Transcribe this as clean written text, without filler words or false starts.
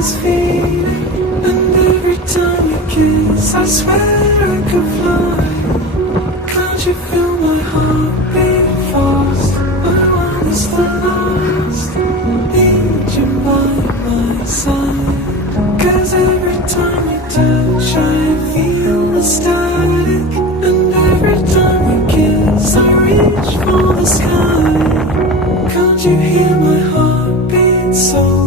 is fading, and every time we kiss, I swear I could fly. Can't you feel my heart beat fast? I want is the last, need you by my side. 'Cause every time we touch, I feel the static, and every time we kiss, I reach for the sky. Can't you hear my heart beat so